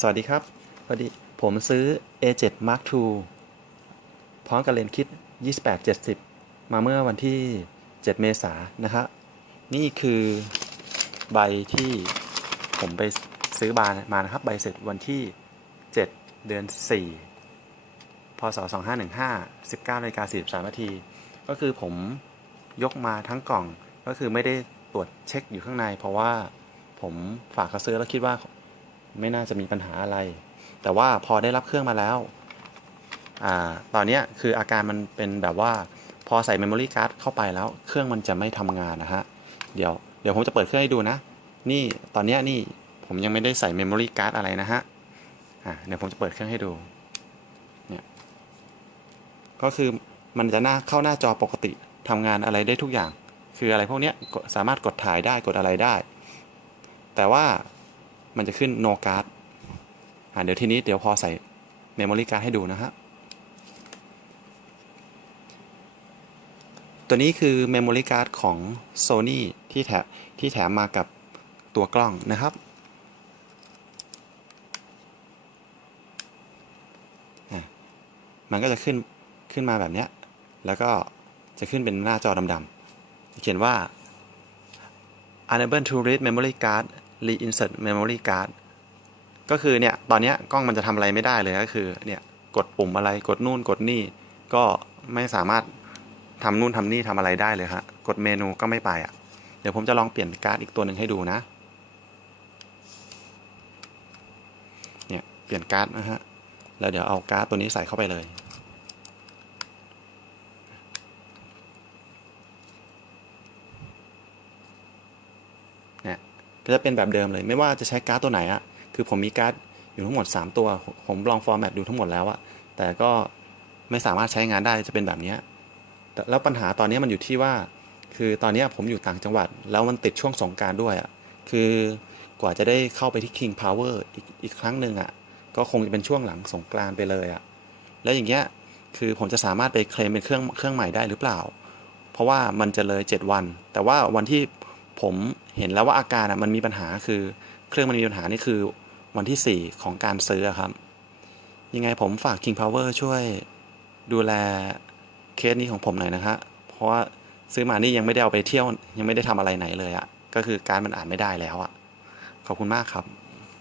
สวัสดีครับพอดีผมซื้อ A7 Mark II พร้อมกับเลนส์คิด 2870 มาเมื่อวันที่ 7 เมษายนนะครับ นี่คือใบที่ผมไปซื้อบานมานะครับ ใบเสร็จวันที่ 7 เดือน 4 พศ 2515 19นาฬิกา43นาที ก็คือผมยกมาทั้งกล่อง ก็คือไม่ได้ตรวจเช็คอยู่ข้างใน เพราะว่าผมฝากเขาซื้อแล้วคิดว่า ไม่น่าจะมีปัญหาอะไร แต่ว่าพอได้รับเครื่องมาแล้วอตอนนี้คืออาการมันเป็นแบบว่าพอใส่ Memory Card เข้าไปแล้ว เครื่องมันจะไม่ทำงานนะฮะ เดี๋ยวเดี๋ยวผมจะเปิดเครื่องให้ดูนะ นี่ตอนนี้นี่ผมยังไม่ได้ใส่ Memory Card อะไรนะฮะเดี๋ยวผมจะเปิดเครื่องให้ดู เนี่ย ก็คือมันจะหน้าเข้าหน้าจอปกติทำงานอะไรได้ทุกอย่าง คืออะไรพวกนี้สามารถกดถ่ายได้กดอะไรได้ แต่ว่า มันจะขึ้น no card อ่าเดี๋ยวทีนี้เดี๋ยวพอใส่ memory card ให้ดูนะฮะ ตัวนี้คือ memory card ของ Sony ที่แถมที่แถมมากับตัวกล้องนะครับมันก็จะขึ้นขึ้นมาแบบนี้แล้วก็จะขึ้นเป็นหน้าจอดำๆเขียนว่า unable to read memory card reinsert memory card ก็คือเนี่ยตอนนี้กล้องมันจะทำอะไรไม่ได้เลยก็คือเนี่ยกดปุ่มอะไรกดนู่นกดนี่ ก็ไม่สามารถทำนู่นทำนี่ทำอะไรได้เลยครับกดเมนูก็ไม่ไปอะ เดี๋ยวผมจะลองเปลี่ยนการ์ดอีกตัวหนึ่งให้ดูนะ เนี่ยเปลี่ยนการ์ดนะฮะ แล้วเดี๋ยวเอาการ์ดตัวนี้ใส่เข้าไปเลย เนี่ย ก็จะเป็นแบบเดิมเลย ไม่ว่าจะใช้การ์ดตัวไหนอะคือผมมีการ์ดอยู่ทั้งหมด 3 ตัว ผมลองฟอร์แมตดูทั้งหมดแล้วอะแต่ก็ไม่สามารถใช้งานได้จะเป็นแบบนี้แแล้วปัญหาตอนนี้มันอยู่ที่ว่า คือตอนนี้ผมอยู่ต่างจังหวัด แล้วมันติดช่วงสงการด้วยอะคือกว่าจะได้เข้าไปที่ King Power อีกอีกครั้งหนึ่งอะก็คงจะเป็นช่วงหลังสงกรานไปเลยอะแล้วอย่างเงี้ยคือผมจะสามารถไปเคลมเป็นเครื่องเครื่องใหม่ได้หรือเปล่า เพราะว่ามันจะเลย 7 วัน แต่ว่าวันที่ ผมเห็นแล้วว่าอาการอะมันมีปัญหาคือเครื่องมันมีปัญหานี่คือวันที่ 4 ของการซื้อครับ ยังไงผมฝาก King Power ช่วยดูแลเคสนี้ของผมหน่อยนะฮะเพราะว่าซื้อมานี่ยังไม่ได้เอาไปเที่ยวยังไม่ได้ทำอะไรไหนเลยอะก็คือการมันอ่านไม่ได้แล้วอะขอบคุณมากครับ